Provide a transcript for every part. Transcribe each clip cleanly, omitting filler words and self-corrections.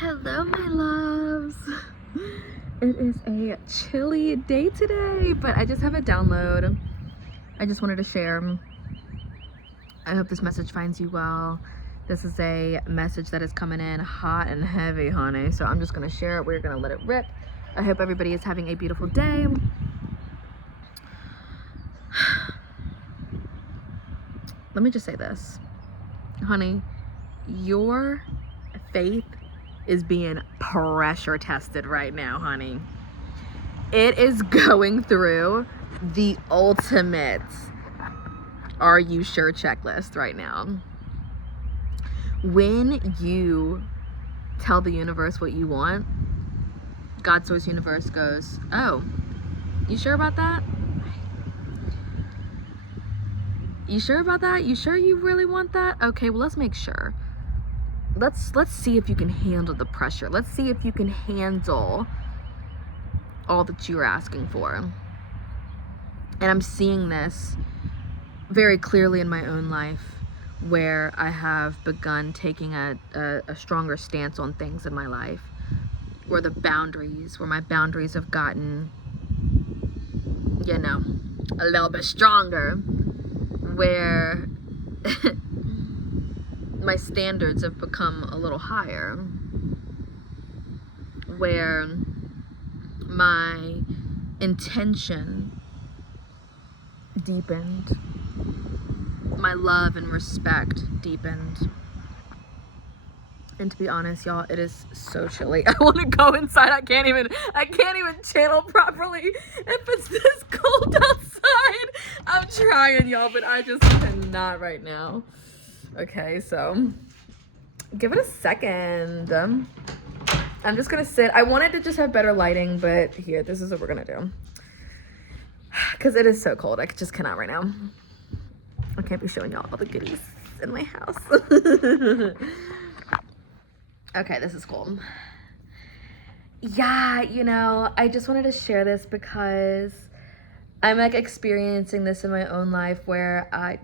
Hello, my loves. It is a chilly day today, but I just have a download. I just wanted to share. I hope this message finds you well. This is a message that is coming in hot and heavy, honey. So I'm just going to share it. We're going to let it rip. I hope everybody is having a beautiful day. Let me just say this, honey. Your faith is being pressure tested right now, honey. It is going through the ultimate "are you sure" checklist right now. When you tell the universe what you want, God, source, universe goes, "Oh, you sure about that? You sure about that? You sure you really want that? Okay, well, let's make sure. Let's see if you can handle the pressure. Let's see if you can handle all that you're asking for." And I'm seeing this very clearly in my own life, where I have begun taking a stronger stance on things in my life, where my boundaries have gotten, a little bit stronger, where my standards have become a little higher, where my intention deepened, my love and respect deepened. And to be honest, y'all, it is so chilly. I want to go inside. I can't even channel properly if it's this cold outside. I'm trying, y'all, but I just cannot right now. Okay, so give it a second. I'm just gonna sit. I wanted to just have better lighting, but here, this is what we're gonna do. Because it is so cold. I just cannot right now. I can't be showing y'all all the goodies in my house. Okay, this is cool. Yeah, I just wanted to share this because I'm like experiencing this in my own life, where I,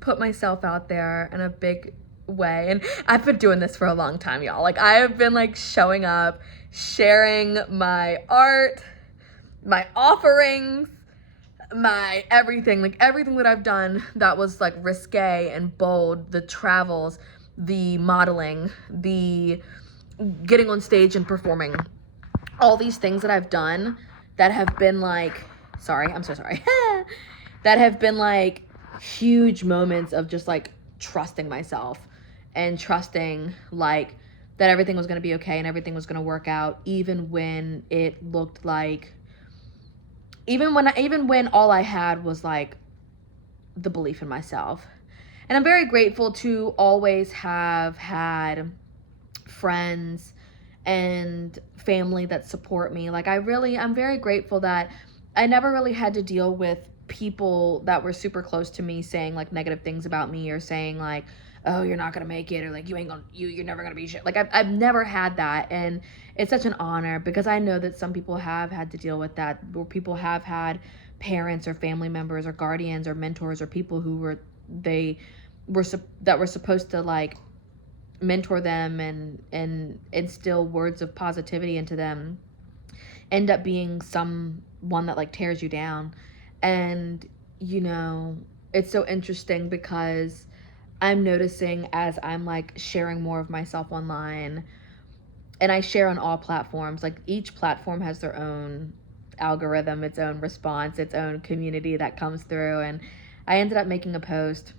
put myself out there in a big way. And I've been doing this for a long time, y'all. Like, I have been like showing up, sharing my art, my offerings, my everything, like everything that I've done that was like risque and bold, the travels, the modeling, the getting on stage and performing, all these things that I've done that have been like, I'm so sorry, that have been like huge moments of just like trusting myself and trusting like that everything was going to be okay and everything was going to work out, even when it looked like, even when all I had was like the belief in myself. And I'm very grateful to always have had friends and family that support me. Like, I'm very grateful that I never really had to deal with people that were super close to me saying like negative things about me, or saying like, "Oh, you're not gonna make it," or like, you're never gonna be shit. Like, I've never had that, and it's such an honor, because I know that some people have had to deal with that, where people have had parents or family members or guardians or mentors or people who were supposed to like mentor them and instill words of positivity into them, end up being someone that like tears you down. And it's so interesting, because I'm noticing, as I'm like sharing more of myself online, and I share on all platforms, like each platform has their own algorithm, its own response, its own community that comes through. And I ended up making a post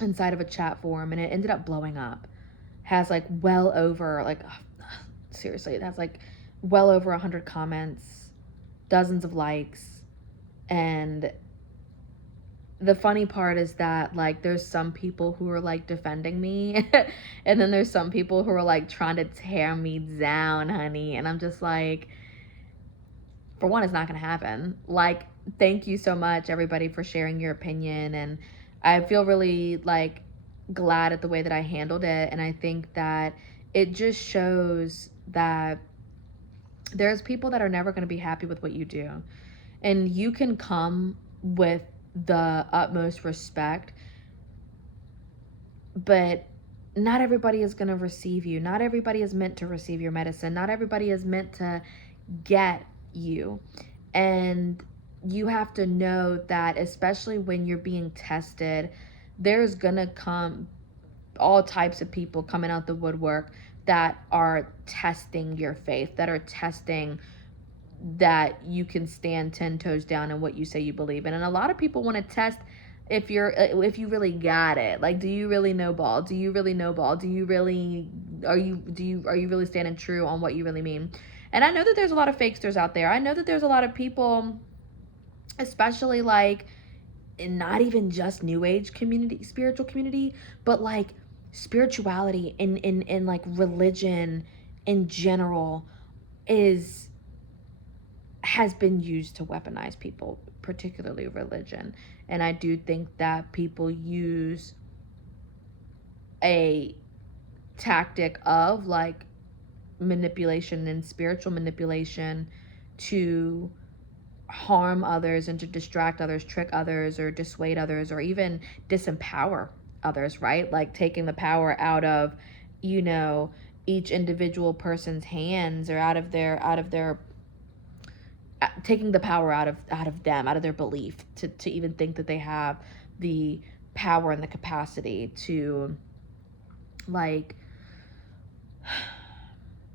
inside of a chat forum, and it ended up blowing up. Has like well over, like, seriously, it has like well over 100 comments, dozens of likes. And the funny part is that like there's some people who are like defending me and then there's some people who are like trying to tear me down, honey. And I'm just like, for one, it's not gonna happen. Like, thank you so much, everybody, for sharing your opinion. And I feel really like glad at the way that I handled it. And I think that it just shows that there's people that are never going to be happy with what you do. And you can come with the utmost respect, but not everybody is going to receive you. Not everybody is meant to receive your medicine. Not everybody is meant to get you. And you have to know that, especially when you're being tested, there's going to come all types of people coming out the woodwork that are testing your faith, that are testing that you can stand 10 toes down in what you say you believe in. And a lot of people want to test if you really got it. Like, do you really know ball? Do you really know ball? Do you really are you really standing true on what you really mean? And I know that there's a lot of fakesters out there. I know that there's a lot of people, especially like not even just new age community, spiritual community, but like spirituality in like religion in general is has been used to weaponize people, particularly religion. And I do think that people use a tactic of like manipulation and spiritual manipulation to harm others and to distract others, trick others, or dissuade others, or even disempower others, right? Like taking the power out of, you know, each individual person's hands, or out of their taking the power out of them, out of their belief, to even think that they have the power and the capacity to like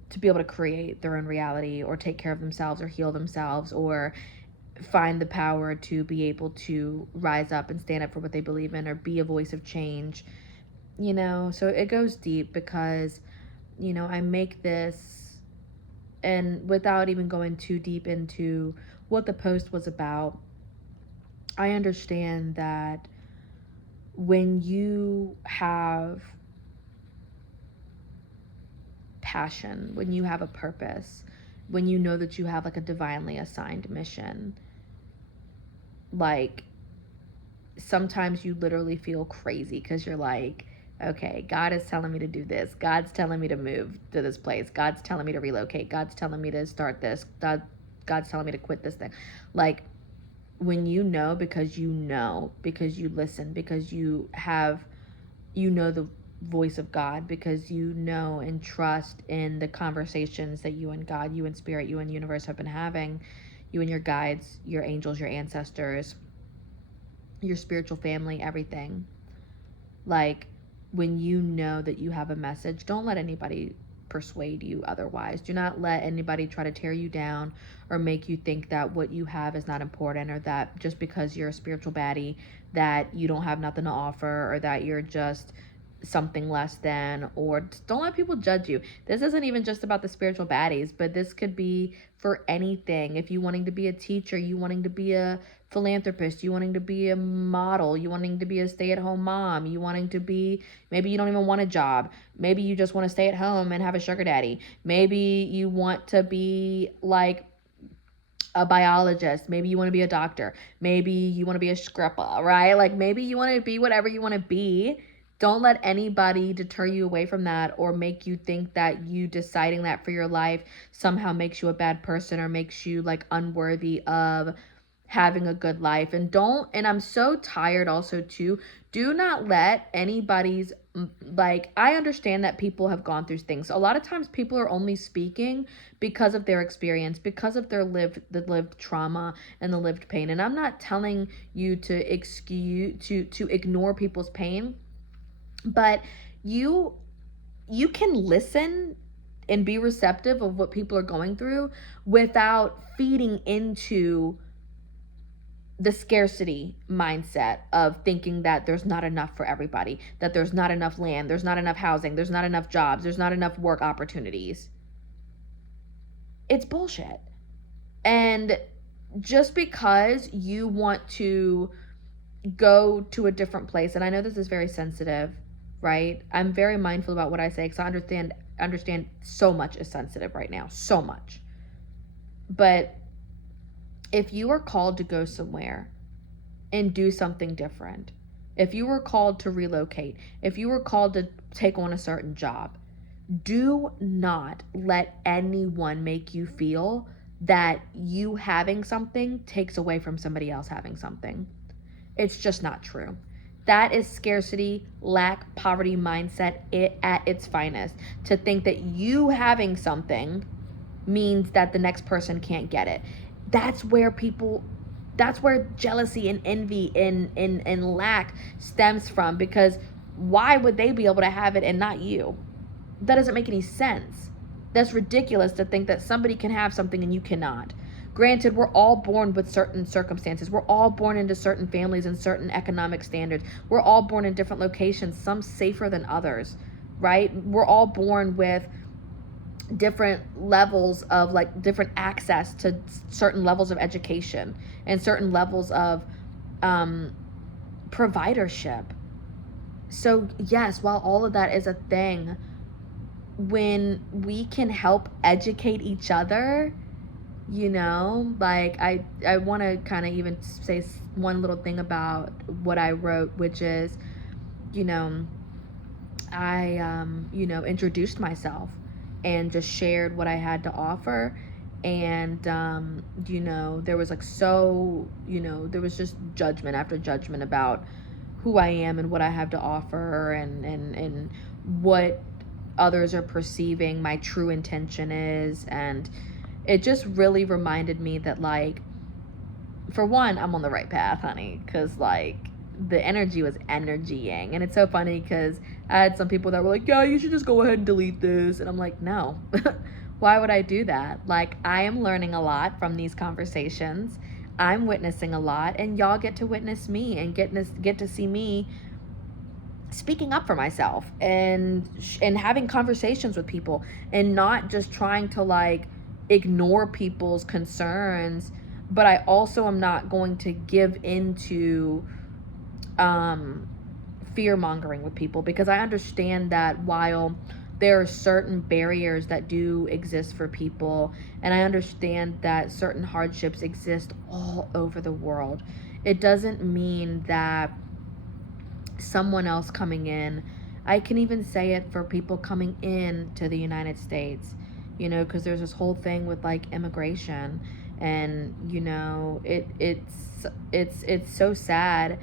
to be able to create their own reality, or take care of themselves, or heal themselves, or find the power to be able to rise up and stand up for what they believe in, or be a voice of change, you know. So it goes deep, because, you know, I make this, and without even going too deep into what the post was about, I understand that when you have passion, when you have a purpose, when you know that you have like a divinely assigned mission, like sometimes you literally feel crazy because you're like, okay, God is telling me to do this. God's telling me to move to this place. God's telling me to relocate. God's telling me to start this. God's telling me to quit this thing. Like, when you know, because you listen, because you know the voice of God, because you know and trust in the conversations that you and God, you and spirit, you and universe have been having, you and your guides, your angels, your ancestors, your spiritual family, everything. Like, when you know that you have a message, don't let anybody persuade you otherwise. Do not let anybody try to tear you down or make you think that what you have is not important, or that just because you're a spiritual baddie that you don't have nothing to offer, or that you're just something less than, or don't let people judge you. This isn't even just about the spiritual baddies, but this could be for anything. If you wanting to be a teacher, you wanting to be a philanthropist, you wanting to be a model, you wanting to be a stay-at-home mom, you wanting to be, maybe you don't even want a job, maybe you just want to stay at home and have a sugar daddy, maybe you want to be like a biologist, maybe you want to be a doctor, maybe you want to be a scrippa, right? Like, maybe you want to be whatever you want to be. Don't let anybody deter you away from that, or make you think that you deciding that for your life somehow makes you a bad person, or makes you like unworthy of having a good life. And I'm so tired also too, do not let anybody's, like, I understand that people have gone through things. A lot of times people are only speaking because of their experience, because of the lived trauma and the lived pain. And I'm not telling you to to ignore people's pain, but you can listen and be receptive of what people are going through without feeding into the scarcity mindset of thinking that there's not enough for everybody, that there's not enough land, there's not enough housing, there's not enough jobs, there's not enough work opportunities. It's bullshit. And just because you want to go to a different place, and I know this is very sensitive, right? I'm very mindful about what I say, because I understand so much is sensitive right now, so much. But if you are called to go somewhere and do something different, if you were called to relocate, if you were called to take on a certain job, do not let anyone make you feel that you having something takes away from somebody else having something. It's just not true. That is scarcity, lack, poverty mindset at its finest. To think that you having something means that the next person can't get it. That's where jealousy and envy and lack stems from, because why would they be able to have it and not you? That doesn't make any sense. That's ridiculous to think that somebody can have something and you cannot. Granted, we're all born with certain circumstances. We're all born into certain families and certain economic standards. We're all born in different locations, some safer than others, right? We're all born with different levels of, like, different access to certain levels of education and certain levels of providership. So yes, while all of that is a thing, when we can help educate each other, you know, like I want to kind of even say one little thing about what I wrote, which is, you know, I you know, introduced myself and just shared what I had to offer, and you know, there was like, so, you know, there was just judgment after judgment about who I am and what I have to offer, and what others are perceiving my true intention is. And it just really reminded me that, like, for one, I'm on the right path, honey, because, like, the energy was energying. And it's so funny because I had some people that were like, yeah, you should just go ahead and delete this. And I'm like, no. Why would I do that? Like, I am learning a lot from these conversations. I'm witnessing a lot, and y'all get to witness me and get to see me speaking up for myself and having conversations with people, and not just trying to, like, ignore people's concerns. But I also am not going to give into fear mongering with people, because I understand that while there are certain barriers that do exist for people, and I understand that certain hardships exist all over the world, it doesn't mean that someone else coming in, I can even say it for people coming in to the United States, you know, because there's this whole thing with, like, immigration, and, you know, it's so sad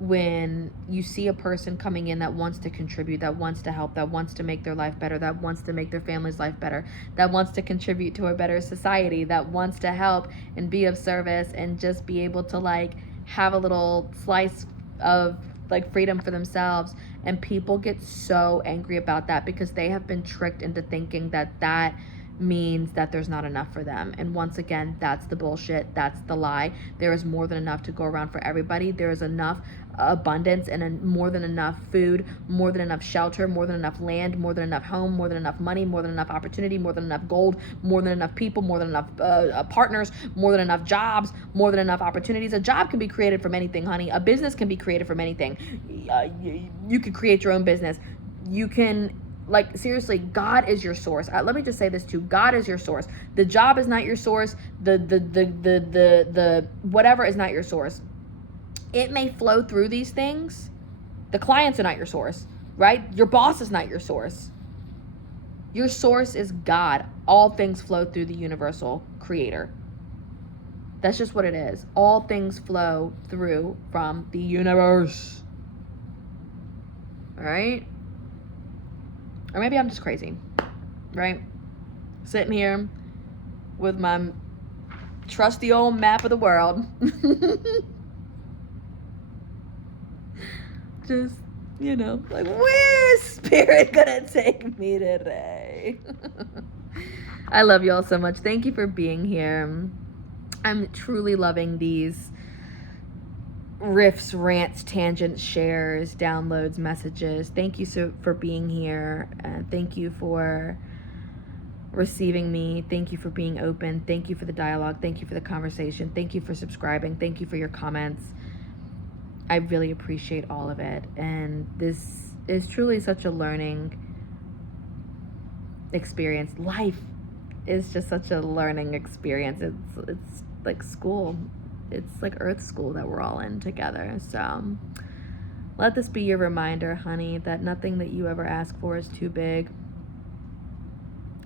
when you see a person coming in that wants to contribute, that wants to help, that wants to make their life better, that wants to make their family's life better, that wants to contribute to a better society, that wants to help and be of service and just be able to, like, have a little slice of, like, freedom for themselves. And people get so angry about that because they have been tricked into thinking that that means that there's not enough for them. And once again, that's the bullshit. That's the lie. There is more than enough to go around for everybody. There is enough abundance and more than enough food, more than enough shelter, more than enough land, more than enough home, more than enough money, more than enough opportunity, more than enough gold, more than enough people, more than enough partners, more than enough jobs, more than enough opportunities. A job can be created from anything, honey. A business can be created from anything. You can create your own business. You can, like, seriously, God is your source. Let me just say this too. God is your source. The job is not your source. The whatever is not your source. It may flow through these things. The clients are not your source, right? Your boss is not your source. Your source is God. All things flow through the universal creator. That's just what it is. All things flow through from the universe. All right? Or maybe I'm just crazy, right? Sitting here with my trusty old map of the world. Just, you know, like, where is spirit gonna take me today? I love y'all so much. Thank you for being here. I'm truly loving these riffs, rants, tangents, shares, downloads, messages. Thank you for being here. Thank you for receiving me. Thank you for being open. Thank you for the dialogue. Thank you for the conversation. Thank you for subscribing. Thank you for your comments. I really appreciate all of it. And this is truly such a learning experience. Life is just such a learning experience. It's like school. It's like Earth school that we're all in together. So let this be your reminder, honey, that nothing that you ever ask for is too big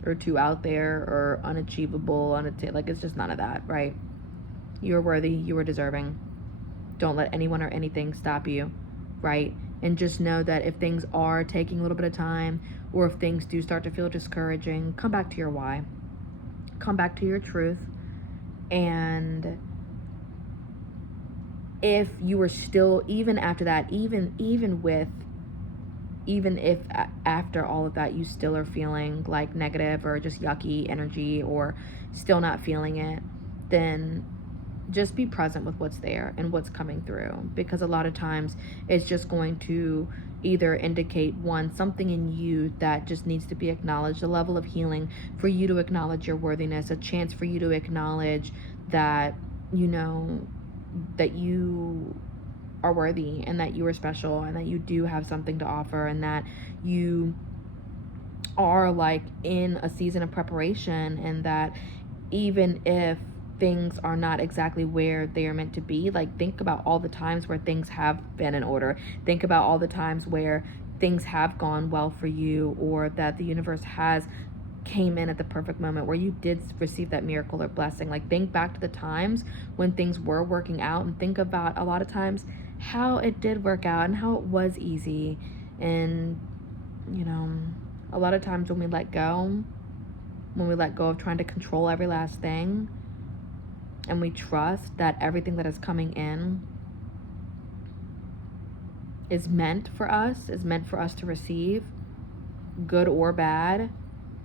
or too out there or unachievable. Like, it's just none of that, right? You are worthy. You are deserving. Don't let anyone or anything stop you right? And just know that if things are taking a little bit of time, or if things do start to feel discouraging, come back to your why. Come back to your truth. And if you are still, even after that, even if after all of that you still are feeling like negative or just yucky energy or still not feeling it, then just be present with what's there and what's coming through, because a lot of times it's just going to either indicate something in you that just needs to be acknowledged, a level of healing for you to acknowledge your worthiness, a chance for you to acknowledge that that you are worthy and that you are special and that you do have something to offer, and that you are like in a season of preparation, and that even if things are not exactly where they are meant to be, like think about all the times where things have been in order. Think about all the times where things have gone well for you, or that the universe has came in at the perfect moment where you did receive that miracle or blessing. Like think back to the times when things were working out, and think about a lot of times how it did work out and how it was easy. And a lot of times when we let go of trying to control every last thing, and we trust that everything that is coming in is meant for us to receive, good or bad,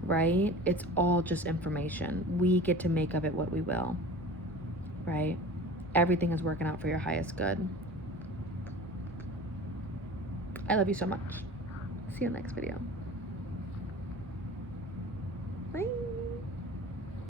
right? It's all just information. We get to make of it what we will, right? Everything is working out for your highest good. I love you so much. See you in the next video. Bye.